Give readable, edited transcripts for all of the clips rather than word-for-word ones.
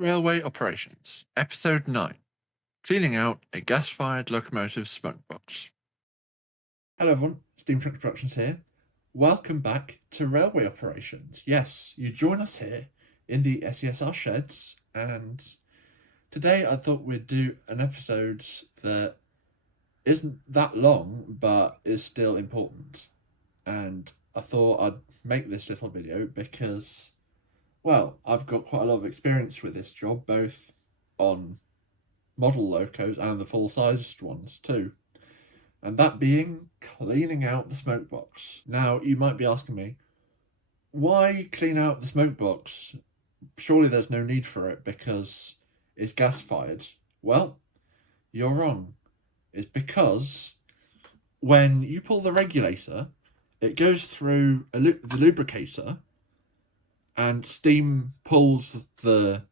Railway Operations, Episode 9, Cleaning Out a Gas-Fired Locomotive Smokebox. Hello everyone, Steam Truck Productions here. Welcome back to Railway Operations. Yes, you join us here in the SESR sheds, and today I thought we'd do an episode that isn't that long, but is still important. And I thought I'd make this little video because, well, I've got quite a lot of experience with this job, both on model locos and the full-sized ones too. And that being cleaning out the smoke box. Now, you might be asking me, why clean out the smoke box? Surely there's no need for it because it's gas-fired. Well, you're wrong. It's because when you pull the regulator, it goes through the lubricator and steam pulls the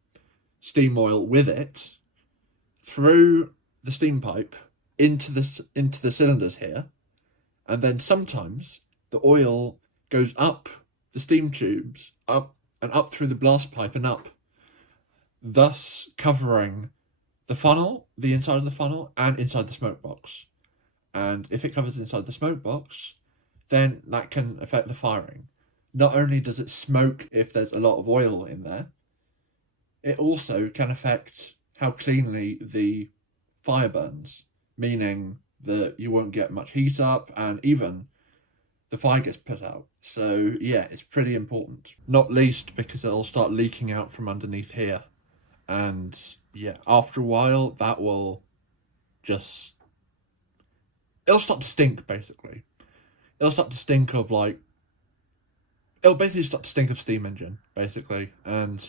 steam oil with it through the steam pipe into the cylinders here, and then sometimes the oil goes up the steam tubes, up through the blast pipe and up, thus covering the funnel, the inside of the funnel, and inside the smoke box. And if it covers inside the smoke box, then that can affect the firing. Not only does it smoke if there's a lot of oil in there, it also can affect how cleanly the fire burns, meaning that you won't get much heat up and even the fire gets put out. So yeah, it's pretty important. Not least because it'll start leaking out from underneath here. And yeah, after a while that will just... it'll start to stink, basically. It'll start to stink of it'll basically start to stink of steam engine, basically. And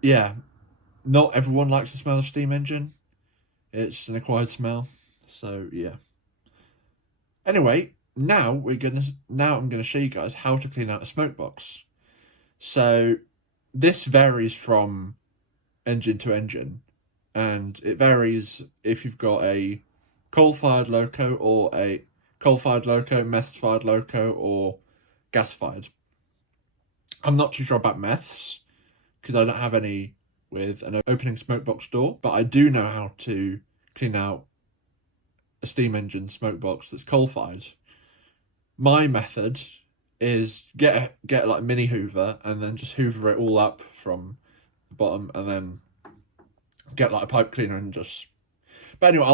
yeah, not everyone likes the smell of steam engine. It's an acquired smell. So yeah. Anyway, now I'm gonna show you guys how to clean out a smoke box. So this varies from engine to engine, and it varies if you've got a coal-fired loco or a coal-fired loco, meth-fired loco, or gas-fired. I'm not too sure about meths because I don't have any with an opening smoke box door, but I do know how to clean out a steam engine smoke box that's coal-fired. My method is get like a mini hoover and then just hoover it all up from the bottom, and then get like a pipe cleaner and just... But anyway,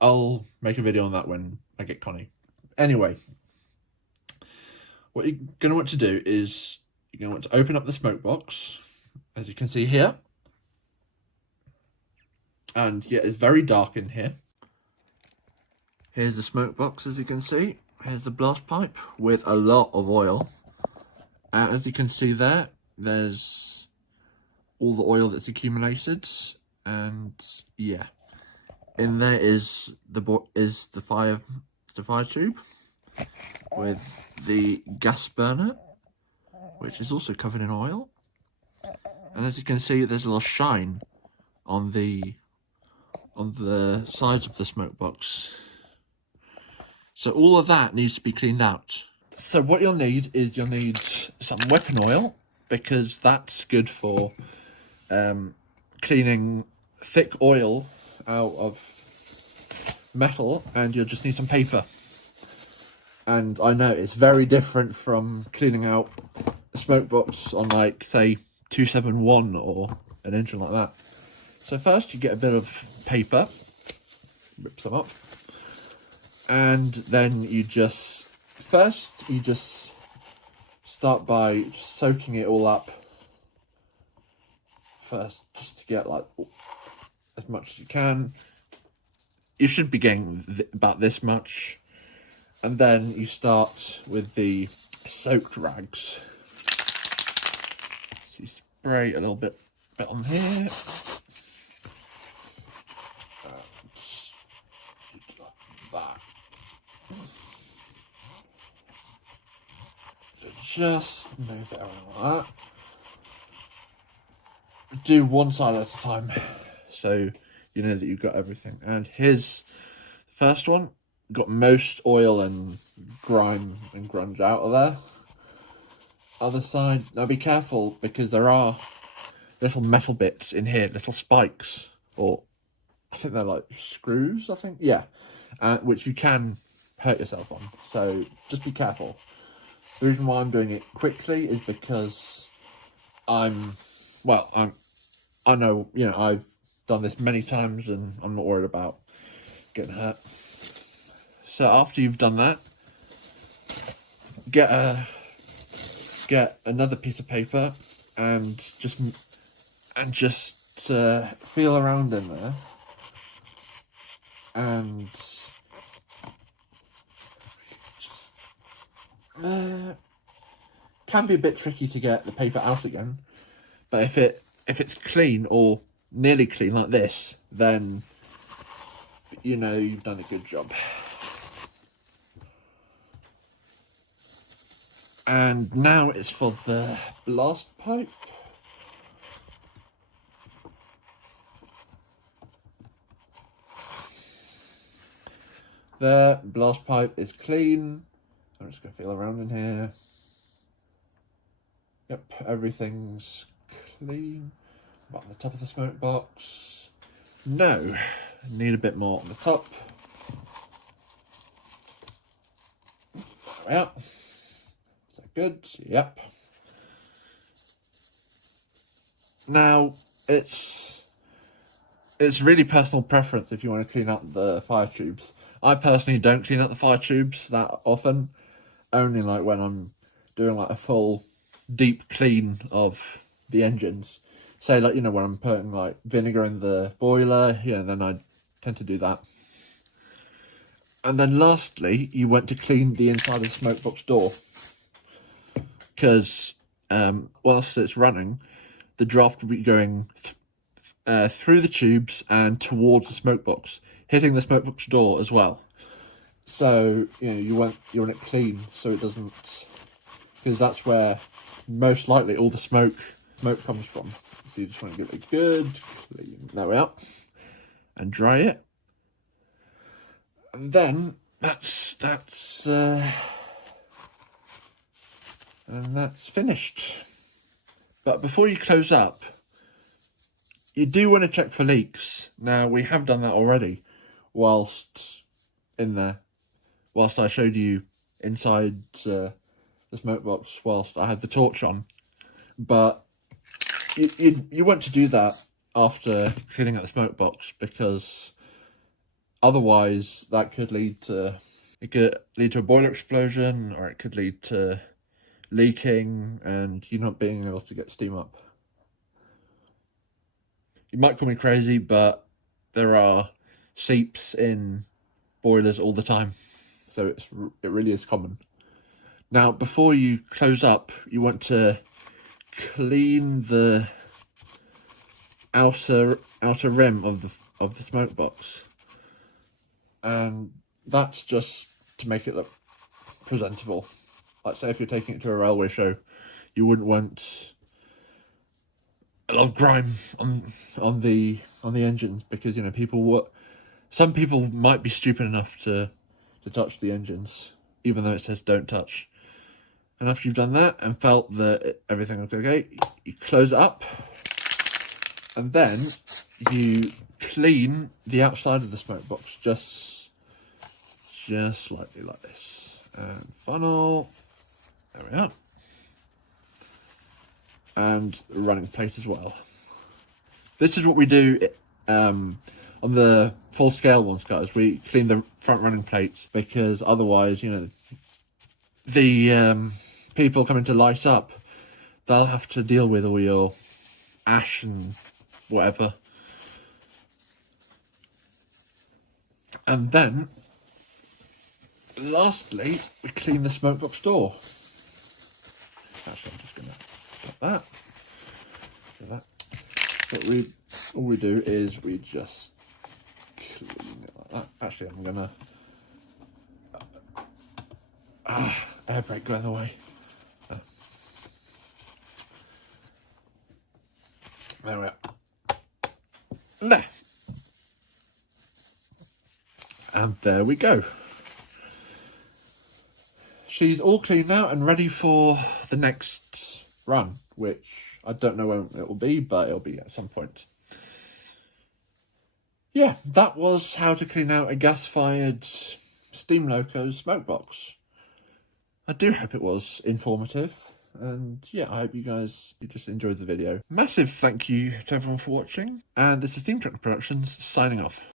I'll make a video on that when I get Connie. Anyway, what you're going to want to do is you're going to want to open up the smoke box, as you can see here. And yeah, it's very dark in here. Here's the smoke box, as you can see. Here's the blast pipe with a lot of oil. And as you can see there, there's all the oil that's accumulated. And yeah, in there is the fire tube with the gas burner, which is also covered in oil. And as you can see, there's a little shine on the sides of the smoke box. So all of that needs to be cleaned out. So what you'll need is some weapon oil, because that's good for cleaning thick oil out of metal, and you'll just need some paper. And I know it's very different from cleaning out a smoke box on, like, say, 271 or an engine like that. So first you get a bit of paper, rip some up, and then you just start by soaking it all up first, just to get like as much as you can. You should be getting about this much, and then you start with the soaked rags. So you spray a little bit on here. That. So just move it around like that. Do one side at a time, so you know that you've got everything. And here's the first one. Got most oil and grime and grunge out of there. Other side, now be careful because there are little metal bits in here, little spikes, or I think they're like screws, I think. Yeah. Which you can hurt yourself on. So just be careful. The reason why I'm doing it quickly is because I know, I've done this many times and I'm not worried about getting hurt. So after you've done that, get another piece of paper and just feel around in there, and can be a bit tricky to get the paper out again, but if it's clean or nearly clean like this, then you've done a good job. And now it's for the blast pipe. The blast pipe is clean. I'm just going to feel around in here. Yep, everything's clean. About on the top of the smoke box. No, need a bit more on the top. There we are. Is that good? Yep. Now, it's really personal preference if you want to clean up the fire tubes. I personally don't clean up the fire tubes that often. Only like when I'm doing like a full deep clean of the engines. Say like, when I'm putting like vinegar in the boiler, then I tend to do that. And then lastly, you want to clean the inside of the smoke box door. Because whilst it's running, the draft will be going through the tubes and towards the smoke box, hitting the smoke box door as well. So you want it clean so it doesn't, because that's where most likely all the smoke comes from. So you just want to give it a good clean. There we are, and dry it, and then that's finished. But before you close up, you do want to check for leaks. Now, we have done that already whilst in there, whilst I showed you inside the smoke box whilst I had the torch on. But you want to do that after cleaning out the smoke box, because otherwise that could lead to a boiler explosion, or it could lead to leaking and you not being able to get steam up. You might call me crazy, but there are seeps in boilers all the time, so it really is common. Now, before you close up, you want to clean the outer rim of the smoke box, and that's just to make it look presentable. Like, say if you're taking it to a railway show, you wouldn't want a lot of grime on the engines, because some people might be stupid enough to touch the engines, even though it says don't touch. And after you've done that and felt that everything looks okay, you close it up, and then you clean the outside of the smoke box just slightly like this, and funnel. There we are. And running plate as well. This is what we do on the full scale ones, guys. We clean the front running plates, because otherwise, the people coming to light up, they'll have to deal with all your ash and whatever. And then, lastly, we clean the smoke box door. Actually, I'm just going to put that. Do that. All we do is we just clean it like that. Actually, I'm going to air brake going away. There we are. There. And there we go. She's all clean now and ready for the next run, which I don't know when it will be, but it'll be at some point. Yeah, that was how to clean out a gas-fired steam loco smokebox. I do hope it was informative, and yeah, I hope you just enjoyed the video. Massive thank you to everyone for watching, and this is Steam Truck Productions signing off.